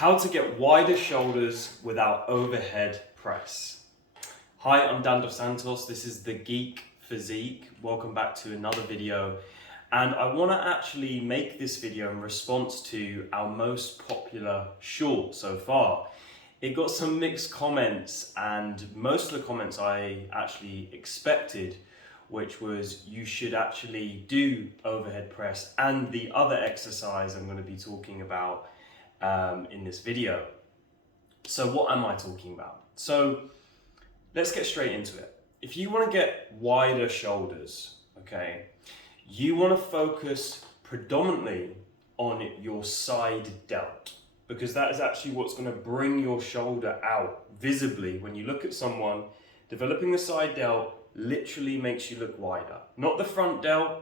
How to get wider shoulders without overhead press. Hi, I'm Dan Dos Santos. This is The Geek Physique. Welcome back to another video. And I want to actually make this video in response to our most popular short so far. It got some mixed comments, and most of the comments I actually expected, which was you should actually do overhead press and the other exercise I'm going to be talking about in this video. So what am I talking about? So let's get straight into it. If you want to get wider shoulders, okay, you want to focus predominantly on your side delt, because that is actually what's going to bring your shoulder out visibly. When you look at someone, developing the side delt literally makes you look wider. Not the front delt,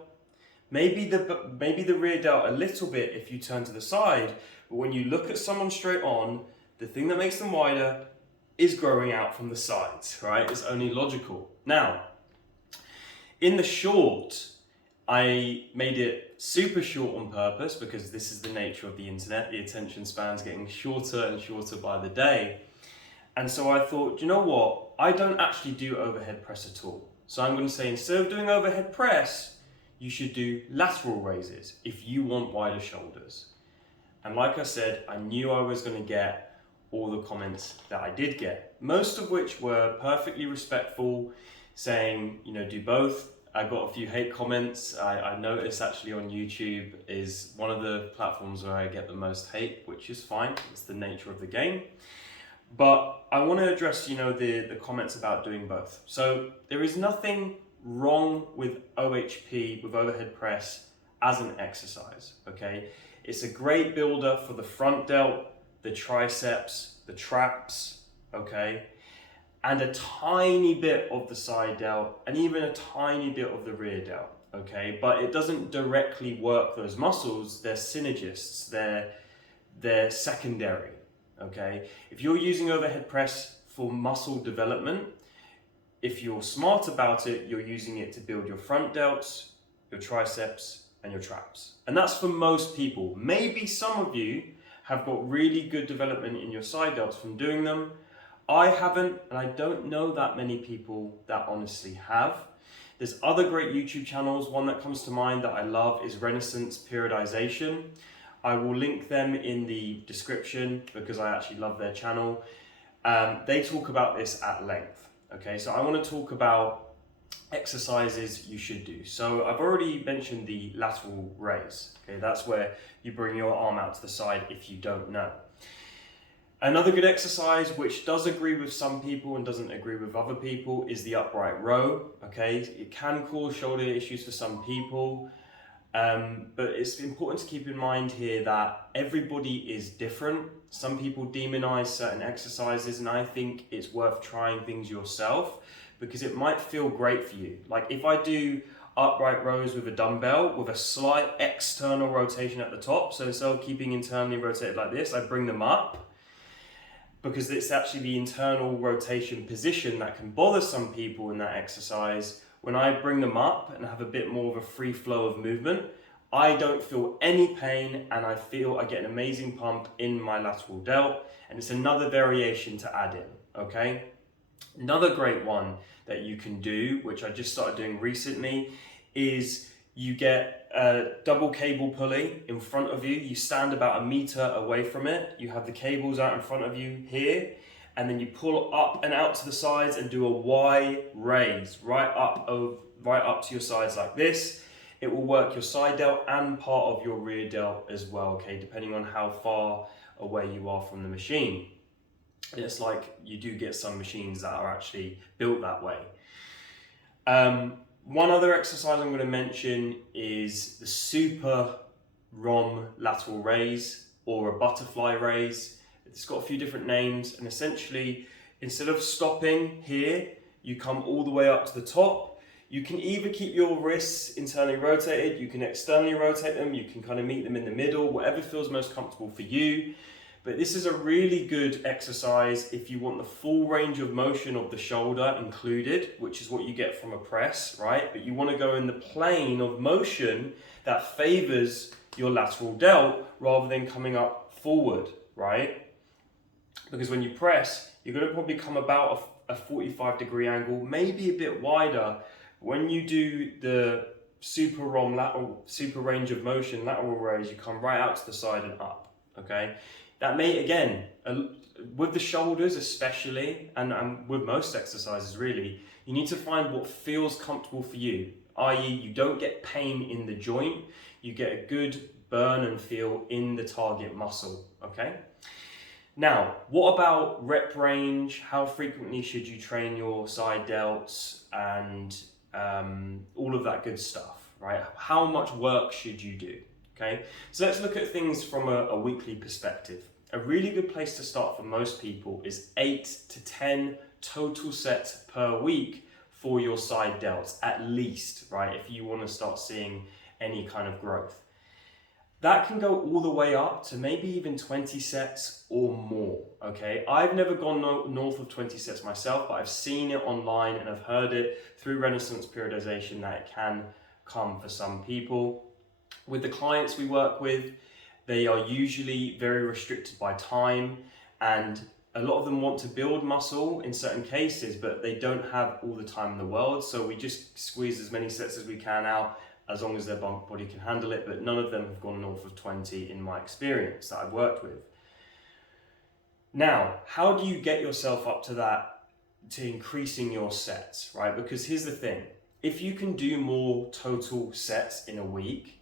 maybe the rear delt a little bit if you turn to the side, but when you look at someone straight on, the thing that makes them wider is growing out from the sides, right? It's only logical. Now, in the short, I made it super short on purpose because this is the nature of the internet. The attention span's getting shorter and shorter by the day. And so I thought, you know what? I don't actually do overhead press at all. So I'm going to say, instead of doing overhead press, you should do lateral raises if you want wider shoulders. And like I said, I knew I was going to get all the comments that I did get, most of which were perfectly respectful, saying, you know, do both. I got a few hate comments. I noticed actually on YouTube is one of the platforms where I get the most hate, which is fine. It's the nature of the game. But I want to address, you know, the comments about doing both. So there is nothing wrong with OHP, with overhead press, as an exercise, okay? It's a great builder for the front delt, the triceps, the traps, okay? And a tiny bit of the side delt, and even a tiny bit of the rear delt, okay? But it doesn't directly work those muscles. They're synergists, they're secondary, okay? If you're using overhead press for muscle development, if you're smart about it, you're using it to build your front delts, your triceps, and your traps. And that's for most people. Maybe some of you have got really good development in your side delts from doing them. I haven't, and I don't know that many people that honestly have. There's other great YouTube channels. One that comes to mind that I love is Renaissance Periodization. I will link them in the description because I actually love their channel. They talk about this at length. Okay, so I want to talk about exercises you should do. So I've already mentioned the lateral raise. Okay, that's where you bring your arm out to the side if you don't know. Another good exercise which does agree with some people and doesn't agree with other people is the upright row. Okay, it can cause shoulder issues for some people, but it's important to keep in mind here that everybody is different. Some people demonize certain exercises, and I think it's worth trying things yourself because it might feel great for you. Like if I do upright rows with a dumbbell with a slight external rotation at the top, so instead of keeping internally rotated like this, I bring them up, because it's actually the internal rotation position that can bother some people in that exercise. When I bring them up and have a bit more of a free flow of movement, I don't feel any pain, and I feel I get an amazing pump in my lateral delt, and it's another variation to add in, okay? Another great one that you can do, which I just started doing recently, is you get a double cable pulley in front of you. You stand about 1 meter away from it. You have the cables out in front of you here, and then you pull up and out to the sides and do a Y raise right up to your sides like this. It will work your side delt and part of your rear delt as well, okay, depending on how far away you are from the machine. And it's like you do get some machines that are actually built that way. One other exercise I'm going to mention is the super ROM lateral raise, or a butterfly raise. It's got a few different names, and essentially instead of stopping here, you come all the way up to the top. You can either keep your wrists internally rotated, you can externally rotate them, you can kind of meet them in the middle, whatever feels most comfortable for you. But this is a really good exercise if you want the full range of motion of the shoulder included, which is what you get from a press, right? But you want to go in the plane of motion that favors your lateral delt rather than coming up forward, right? because when you press, you're going to probably come about a 45-degree angle, maybe a bit wider. When you do the super range of motion lateral raise, you come right out to the side and up. Okay, that may, again, with the shoulders especially, and with most exercises really, you need to find what feels comfortable for you, i.e. you don't get pain in the joint, you get a good burn and feel in the target muscle. Okay. Now, what about rep range? How frequently should you train your side delts and all of that good stuff, right? How much work should you do? Okay, so let's look at things from a weekly perspective. A really good place to start for most people is 8 to 10 total sets per week for your side delts, at least, right? If you want to start seeing any kind of growth. That can go all the way up to maybe even 20 sets or more, okay? I've never gone north of 20 sets myself, but I've seen it online and I've heard it through Renaissance periodization that it can come for some people. With the clients we work with, they are usually very restricted by time, and a lot of them want to build muscle in certain cases, but they don't have all the time in the world, so we just squeeze as many sets as we can out, as long as their body can handle it, but none of them have gone north of 20 in my experience that I've worked with. Now, how do you get yourself up to that, to increasing your sets, right? Because here's the thing, if you can do more total sets in a week,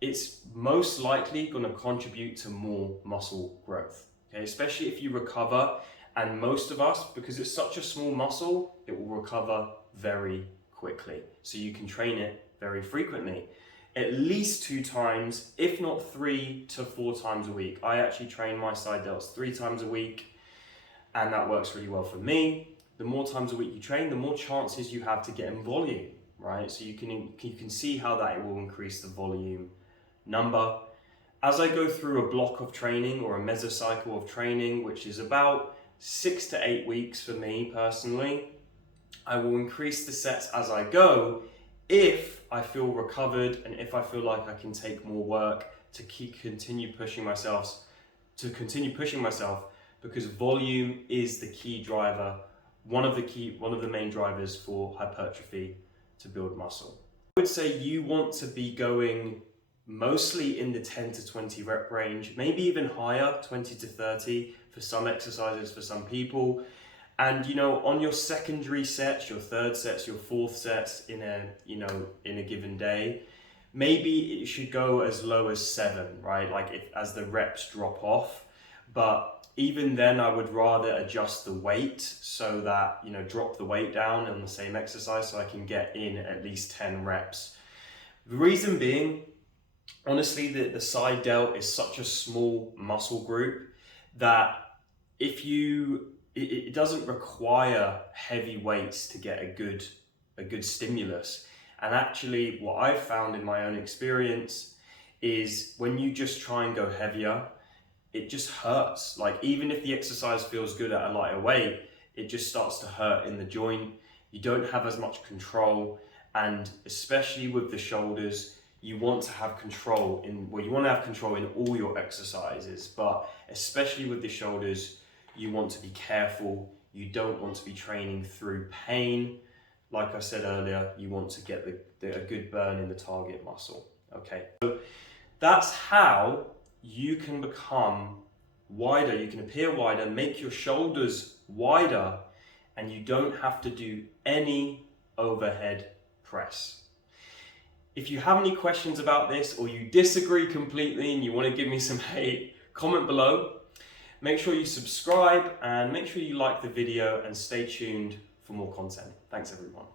it's most likely going to contribute to more muscle growth, okay? Especially if you recover, and most of us, because it's such a small muscle, it will recover very quickly. So you can train it very frequently, at least 2 times, if not 3 to 4 times a week. I actually train my side delts 3 times a week, and that works really well for me. The more times a week you train, the more chances you have to get in volume, right? So you can see how that will increase the volume number. As I go through a block of training or a mesocycle of training, which is about 6 to 8 weeks for me personally, I will increase the sets as I go, if I feel recovered and if I feel like I can take more work to continue pushing myself, because volume is the key driver, one of the main drivers for hypertrophy to build muscle. I would say you want to be going mostly in the 10 to 20 rep range, maybe even higher, 20 to 30 for some exercises for some people. And on your secondary sets, your third sets, your fourth sets in a given day, maybe it should go as low as 7, right? Like as the reps drop off. But even then, I would rather adjust the weight so that, drop the weight down on the same exercise so I can get in at least 10 reps. The reason being, honestly, the side delt is such a small muscle group that it doesn't require heavy weights to get a good stimulus. And actually, what I've found in my own experience is when you just try and go heavier, it just hurts. Like, even if the exercise feels good at a lighter weight, it just starts to hurt in the joint. You don't have as much control, and especially with the shoulders, you want to have control in all your exercises, but especially with the shoulders, you want to be careful. You don't want to be training through pain. Like I said earlier, you want to get a good burn in the target muscle. Okay, so that's how you can become wider. You can appear wider, make your shoulders wider, and you don't have to do any overhead press. If you have any questions about this, or you disagree completely and you want to give me some hate, comment below. Make sure you subscribe and make sure you like the video and stay tuned for more content. Thanks everyone.